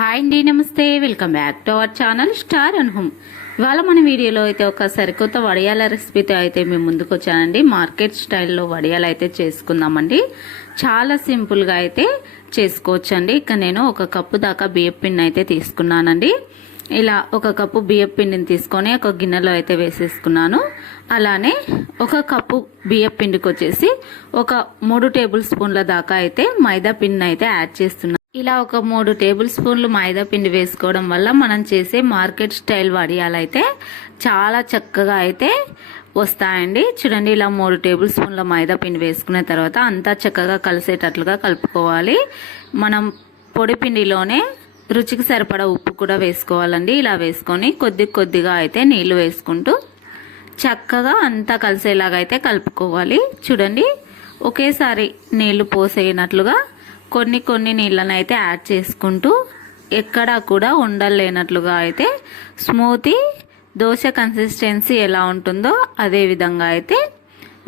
Hi అండి నమస్తే. Welcome back to our channel star and home ఇవాళ మన వీడియోలో అయితే ఒక సరికొత్త వడియాల రెసిపీతో అయితే మేము ముందుకు వచ్చానండి. మార్కెట్ స్టైల్లో వడియాలు అయితే చేసుకుందామండి. చాలా సింపుల్గా అయితే చేసుకోవచ్చండి. ఇక నేను ఒక కప్పు దాకా బియ్యం పిండి అయితే తీసుకున్నానండి. ఇలా ఒక కప్పు బియ్యం పిండిని తీసుకొని ఒక గిన్నెలో అయితే వేసేసుకున్నాను. అలానే ఒక కప్పు బియ్యం పిండికి వచ్చేసి ఒక మూడు టేబుల్ స్పూన్ల దాకా అయితే మైదా పిండిని అయితే యాడ్ చేస్తున్నాను. ఇలా ఒక మూడు టేబుల్ స్పూన్లు మైదా పిండి వేసుకోవడం వల్ల మనం చేసే మార్కెట్ స్టైల్ వడియాలైతే చాలా చక్కగా అయితే వస్తాయండి. చూడండి ఇలా మూడు టేబుల్ స్పూన్ల మైదా పిండి వేసుకున్న తర్వాత అంతా చక్కగా కలిసేటట్లుగా కలుపుకోవాలి. మనం పొడి పిండిలోనే రుచికి సరిపడా ఉప్పు కూడా వేసుకోవాలండి. ఇలా వేసుకొని కొద్ది కొద్దిగా అయితే నీళ్ళు వేసుకుంటూ చక్కగా అంతా కలిసేలాగా అయితే కలుపుకోవాలి. చూడండి ఒకేసారి నీళ్ళు పోసేయనట్లుగా కొన్ని కొన్ని నీళ్ళని అయితే యాడ్ చేసుకుంటూ ఎక్కడా కూడా ఉండలేనట్లుగా అయితే స్మూతీ దోశ కన్సిస్టెన్సీ ఎలా ఉంటుందో అదే విధంగా అయితే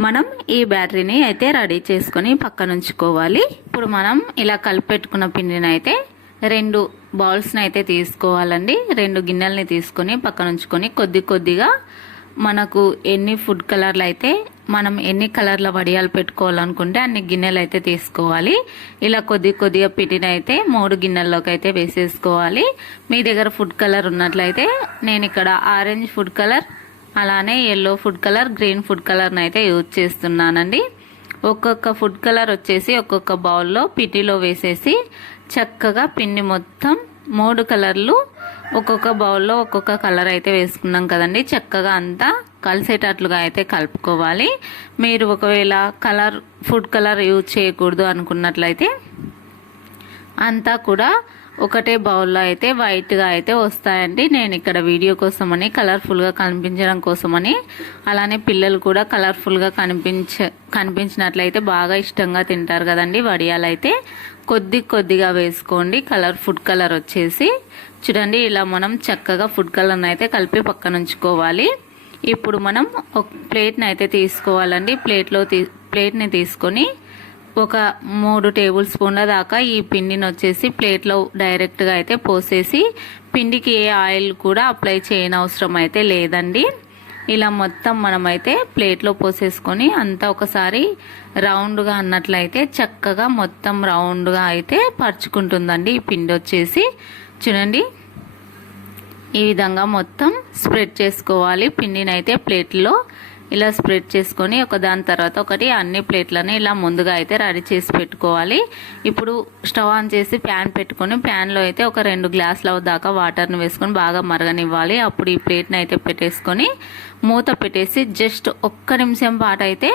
మనం ఈ బ్యాటరీని అయితే రెడీ చేసుకొని పక్కన ఉంచుకోవాలి ఇప్పుడు మనం ఇలా కలిపెట్టుకున్న పిండిని అయితే రెండు బౌల్స్ని అయితే తీసుకోవాలండి. రెండు గిన్నెల్ని తీసుకొని పక్కన ఉంచుకొని కొద్ది కొద్దిగా మనకు ఎన్ని ఫుడ్ కలర్లు అయితే మనం ఎన్ని కలర్ల వడియాలు పెట్టుకోవాలనుకుంటే అన్ని గిన్నెలు అయితే తీసుకోవాలి. ఇలా కొద్ది కొద్దిగా పిటినైతే అయితే మూడు గిన్నెల్లోకి అయితే వేసేసుకోవాలి. మీ దగ్గర ఫుడ్ కలర్ ఉన్నట్లయితే నేను ఇక్కడ ఆరెంజ్ ఫుడ్ కలర్ అలానే yellow food colour green food కలర్ని అయితే యూజ్ చేస్తున్నానండి. ఒక్కొక్క ఫుడ్ కలర్ వచ్చేసి ఒక్కొక్క బౌల్లో పిటిలో వేసేసి చక్కగా పిండి మొత్తం మూడు కలర్లు. ఒక్కొక్క బౌల్లో ఒక్కొక్క కలర్ అయితే వేసుకున్నాం కదండి. చక్కగా అంతా కలిసేటట్లుగా అయితే కలుపుకోవాలి. మీరు ఒకవేళ కలర్ ఫుడ్ కలర్ యూజ్ చేయకూడదు అనుకున్నట్లయితే అంతా కూడా ఒకటే బౌల్లో అయితే వైట్గా అయితే వస్తాయండి. నేను ఇక్కడ వీడియో కోసమని కలర్ఫుల్గా కనిపించడం కోసమని అలానే పిల్లలు కూడా కలర్ఫుల్గా కనిపించ కనిపించినట్లయితే బాగా ఇష్టంగా తింటారు కదండి వడియాలు అయితే. కొద్ది కొద్దిగా వేసుకోండి కలర్ ఫుడ్ కలర్ వచ్చేసి. చూడండి ఇలా మనం చక్కగా ఫుడ్ కలర్ని అయితే కలిపి పక్కన ఉంచుకోవాలి. ఇప్పుడు మనం ఒక ప్లేట్ని అయితే తీసుకోవాలండి. ప్లేట్లో తీ ప్లేట్ని తీసుకొని ఒక మూడు టేబుల్ స్పూన్ల దాకా ఈ పిండిని వచ్చేసి ప్లేట్లో డైరెక్ట్గా అయితే పోసేసి పిండికి ఏ ఆయిల్ కూడా అప్లై చేయని అవసరం అయితే లేదండి. ఇలా మొత్తం మనమైతే ప్లేట్లో పోసేసుకొని అంతా ఒకసారి రౌండ్గా అన్నట్లయితే చక్కగా మొత్తం రౌండ్గా అయితే పరుచుకుంటుందండి ఈ పిండి వచ్చేసి. చూడండి. ఈ విధంగా మొత్తం స్ప్రెడ్ చేసుకోవాలి. పిండిని అయితే ప్లేట్లో ఇలా స్ప్రెడ్ చేసుకొని ఒక దాని తర్వాత ఒకటి అన్ని ప్లేట్లని ఇలా ముందుగా అయితే రెడీ చేసి పెట్టుకోవాలి. ఇప్పుడు స్టవ్ ఆన్ చేసి ప్యాన్ పెట్టుకొని ప్యాన్లో అయితే ఒక రెండు గ్లాసుల దాకా వాటర్ని వేసుకొని బాగా మరగనివ్వాలి. అప్పుడు ఈ ప్లేట్ని అయితే పెట్టేసుకొని మూత పెట్టేసి జస్ట్ ఒక్క నిమిషం పాటు అయితే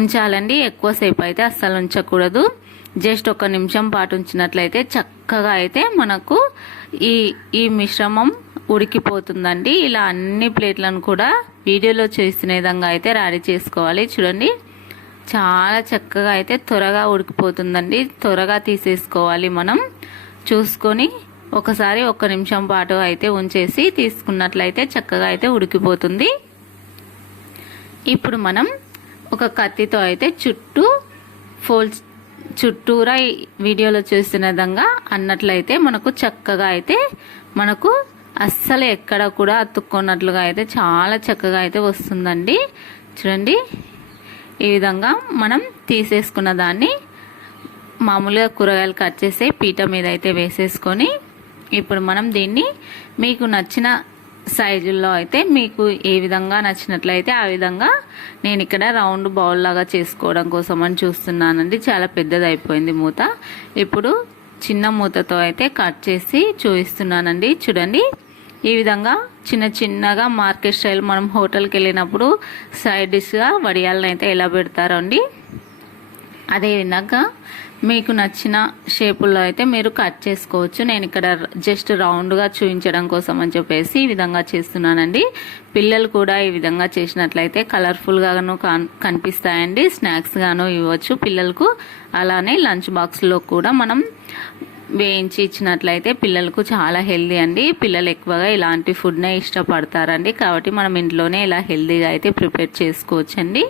ఉంచాలండి. ఎక్కువసేపు అయితే అస్సలు ఉంచకూడదు. జస్ట్ ఒక నిమిషం పాటు ఉంచినట్లయితే చక్కగా అయితే మనకు ఈ ఈ మిశ్రమం ఉడికిపోతుందండి. ఇలా అన్ని ప్లేట్లను కూడా వీడియోలో చేసిన విధంగా అయితే రెడీ చేసుకోవాలి. చూడండి. చాలా చక్కగా అయితే త్వరగా ఉడికిపోతుందండి. త్వరగా తీసేసుకోవాలి మనం. చూసుకొని ఒకసారి ఒక నిమిషం పాటు అయితే ఉంచేసి తీసుకున్నట్లయితే చక్కగా అయితే ఉడికిపోతుంది. ఇప్పుడు మనం ఒక కత్తితో అయితే చుట్టూ ఫోల్స్ చుట్టూరా వీడియోలో చూసిన విధంగా అన్నట్లయితే మనకు చక్కగా అయితే మనకు అస్సలు ఎక్కడ కూడా అతుక్కున్నట్లుగా అయితే చాలా చక్కగా అయితే వస్తుందండి. చూడండి ఈ విధంగా మనం తీసేసుకున్న దాన్ని మామూలుగా కూరగాయలు కట్ చేసే పీట మీద అయితే వేసేసుకొని ఇప్పుడు మనం దీన్ని మీకు నచ్చిన సైజుల్లో అయితే మీకు ఏ విధంగా నచ్చినట్లయితే ఆ విధంగా నేను ఇక్కడ రౌండ్ బౌల్ లాగా చేసుకోవడం కోసం అని చూస్తున్నానండి. చాలా పెద్దది అయిపోయింది మూత. ఇప్పుడు చిన్న మూతతో అయితే కట్ చేసి చూపిస్తున్నానండి. చూడండి. ఈ విధంగా చిన్న చిన్నగా మార్కెట్ స్టైల్ మనం హోటల్కి వెళ్ళినప్పుడు సైడ్ డిష్గా వడియాలను అయితే ఎలా పెడతారో అండి. అదేవిధంగా మీకు నచ్చిన షేపుల్లో అయితే మీరు కట్ చేసుకోవచ్చు. నేను ఇక్కడ జస్ట్ రౌండ్గా చూపించడం కోసం అని చెప్పేసి ఈ విధంగా చేస్తున్నానండి. పిల్లలు కూడా ఈ విధంగా చేసినట్లయితే కలర్ఫుల్గాను కనిపిస్తాయండి. స్నాక్స్గాను ఇవ్వచ్చు పిల్లలకు. అలానే లంచ్ బాక్స్లో కూడా మనం వేయించి ఇచ్చినట్లయితే పిల్లలకు చాలా హెల్దీ అండి. పిల్లలు ఎక్కువగా ఇలాంటి ఫుడ్నే ఇష్టపడతారండి. కాబట్టి మనం ఇంట్లోనే ఇలా హెల్దీగా అయితే ప్రిపేర్ చేసుకోవచ్చండి.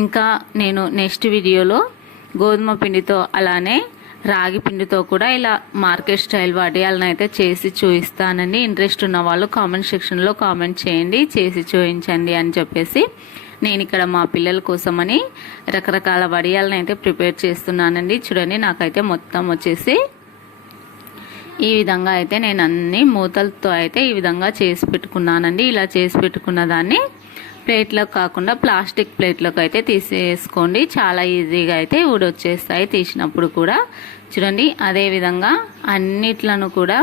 ఇంకా నేను నెక్స్ట్ వీడియోలో గోధుమ పిండితో అలానే రాగి పిండితో కూడా ఇలా మార్కెట్ స్టైల్ వడియాలను అయితే చేసి చూపిస్తానండి. ఇంట్రెస్ట్ ఉన్న వాళ్ళు కామెంట్ సెక్షన్లో కామెంట్ చేయండి. చేసి చూపించండి అని చెప్పేసి నేను ఇక్కడ మా పిల్లల కోసమని రకరకాల వడియాలను అయితే ప్రిపేర్ చేస్తున్నానండి. చూడండి నాకైతే మొత్తం వచ్చేసి ఈ విధంగా అయితే నేను అన్ని మూతలతో అయితే ఈ విధంగా చేసి పెట్టుకున్నానండి. ఇలా చేసి పెట్టుకున్న దాన్ని ప్లేట్లోకి కాకుండా ప్లాస్టిక్ ప్లేట్లోకి అయితే తీసేసుకోండి. చాలా ఈజీగా అయితే ఊడొచ్చేస్తాయి తీసినప్పుడు కూడా. చూడండి అదే విధంగా అన్నిట్లను కూడా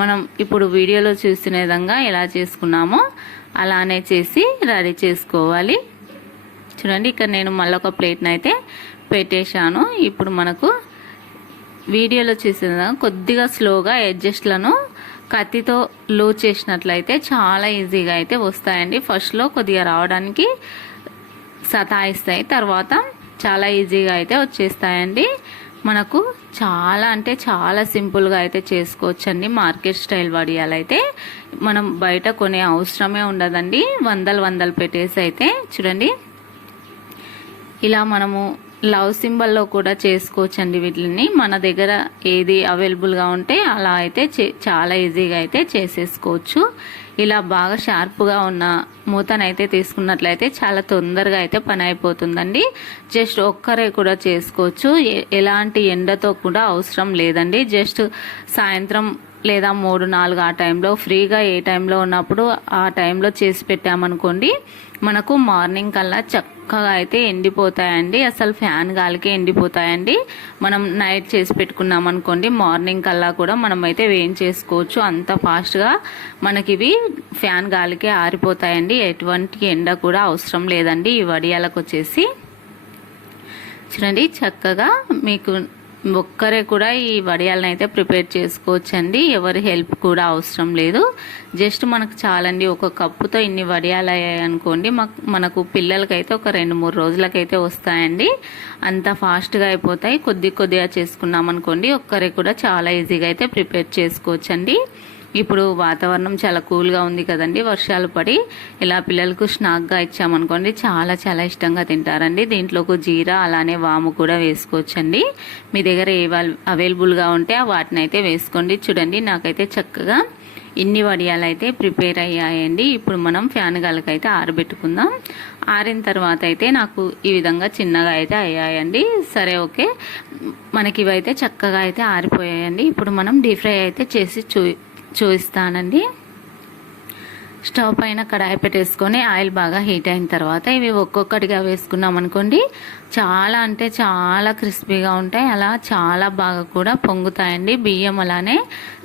మనం ఇప్పుడు వీడియోలో చూస్తున్న విధంగా ఎలా చేసుకున్నామో అలానే చేసి రెడీ చేసుకోవాలి. చూడండి ఇక్కడ నేను మళ్ళొక ప్లేట్ని అయితే పెట్టేశాను. ఇప్పుడు మనకు వీడియోలో చూసిన కొద్దిగా స్లోగా అడ్జస్ట్లను కత్తితో లూజ్ చేసినట్లయితే చాలా ఈజీగా అయితే వస్తాయండి. ఫస్ట్లో కొద్దిగా రావడానికి సతాయిస్తాయి తర్వాత చాలా ఈజీగా అయితే వచ్చేస్తాయండి. మనకు చాలా అంటే చాలా సింపుల్గా అయితే చేసుకోవచ్చండి మార్కెట్ స్టైల్ వడియాలైతే మనం బయట కొనే అవసరమే ఉండదండి. వందలు వందలు పెట్టేసి అయితే చూడండి. ఇలా మనము లవ్ సింబల్లో కూడా చేసుకోవచ్చండి వీటిని. మన దగ్గర ఏది అవైలబుల్గా ఉంటే అలా అయితే చాలా ఈజీగా అయితే చేసేసుకోవచ్చు. ఇలా బాగా షార్ప్గా ఉన్న మూతనైతే తీసుకున్నట్లయితే చాలా తొందరగా అయితే పని అయిపోతుందండి. జస్ట్ ఒక్కరే కూడా చేసుకోవచ్చు. ఎలాంటి ఎండతో కూడా అవసరం లేదండి. జస్ట్ సాయంత్రం లేదా మూడు నాలుగు ఆ టైంలో ఫ్రీగా ఏ టైంలో ఉన్నప్పుడు ఆ టైంలో చేసి పెట్టామనుకోండి మనకు మార్నింగ్ కల్లా చక్కగా అయితే ఎండిపోతాయండి. అసలు ఫ్యాన్ గాలికి ఎండిపోతాయండి. మనం నైట్ చేసి పెట్టుకున్నాం అనుకోండి మార్నింగ్ కల్లా కూడా మనం అయితే వేయించేసుకోవచ్చు. అంత ఫాస్ట్గా మనకి ఇవి ఫ్యాన్ గాలికి ఆరిపోతాయండి. ఎటువంటి ఎండ కూడా అవసరం లేదండి. ఈ వడియాలకు వచ్చేసి. చూడండి చక్కగా మీకు ఒక్కరే కూడా ఈ వడియాలను అయితే ప్రిపేర్ చేసుకోవచ్చండి. ఎవరి హెల్ప్ కూడా అవసరం లేదు. జస్ట్ మనకు చాలండి. ఒక కప్పుతో ఇన్ని వడియాలు అయ్యాయి అనుకోండి మనకు పిల్లలకైతే ఒక రెండు మూడు రోజులకైతే వస్తాయండి. అంత ఫాస్ట్గా అయిపోతాయి. కొద్ది కొద్దిగా చేసుకున్నాం అనుకోండి ఒక్కరే కూడా చాలా ఈజీగా అయితే ప్రిపేర్ చేసుకోవచ్చండి. ఇప్పుడు వాతావరణం చాలా కూల్గా ఉంది కదండి వర్షాలు పడి ఇలా పిల్లలకు స్నాక్గా ఇచ్చామనుకోండి చాలా చాలా ఇష్టంగా తింటారండి. దీంట్లోకి జీరా అలానే వాము కూడా వేసుకోవచ్చండి. మీ దగ్గర ఏ అవైలబుల్గా ఉంటే వాటిని అయితే వేసుకోండి. చూడండి నాకైతే చక్కగా ఇన్ని వడియాలు అయితే ప్రిపేర్ అయ్యాయండి. ఇప్పుడు మనం ఫ్యాన్ గాలకైతే ఆరబెట్టుకుందాం. ఆరిన తర్వాత అయితే నాకు ఈ విధంగా చిన్నగా అయితే అయ్యాయండి. సరే ఓకే. మనకి ఇవైతే చక్కగా అయితే ఆరిపోయాయండి. ఇప్పుడు మనం డీప్ ఫ్రై అయితే చేసి చూ చూపిస్తానండి. స్టవ్ పైన కడాయి పెట్టేసుకొని ఆయిల్ బాగా హీట్ అయిన తర్వాత ఇవి ఒక్కొక్కటిగా వేసుకున్నాం అనుకోండి చాలా అంటే చాలా క్రిస్పీగా ఉంటాయి. అలా చాలా బాగా కూడా పొంగుతాయండి. బియ్యం అలానే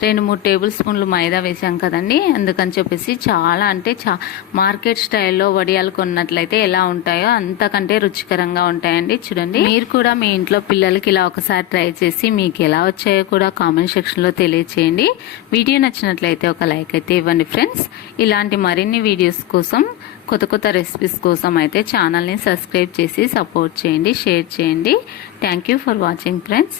రెండు మూడు టేబుల్ స్పూన్లు మైదా వేసాం కదండి. అందుకని చెప్పేసి చాలా అంటే చా మార్కెట్ స్టైల్లో వడియాలు కొన్నట్లయితే ఎలా ఉంటాయో అంతకంటే రుచికరంగా ఉంటాయండి. చూడండి. మీరు కూడా మీ ఇంట్లో పిల్లలకి ఇలా ఒకసారి ట్రై చేసి మీకు ఎలా వచ్చాయో కూడా కామెంట్ సెక్షన్లో తెలియచేయండి. వీడియో నచ్చినట్లయితే ఒక లైక్ అయితే ఇవ్వండి ఫ్రెండ్స్. ఇలాంటి మరిన్ని వీడియోస్ కోసం కొత్త కొత్త రెసిపీస్ కోసం అయితే ఛానల్ని సబ్స్క్రైబ్ చేసి సపోర్ట్ చేయండి షేర్ చేయండి. Thank for watching friends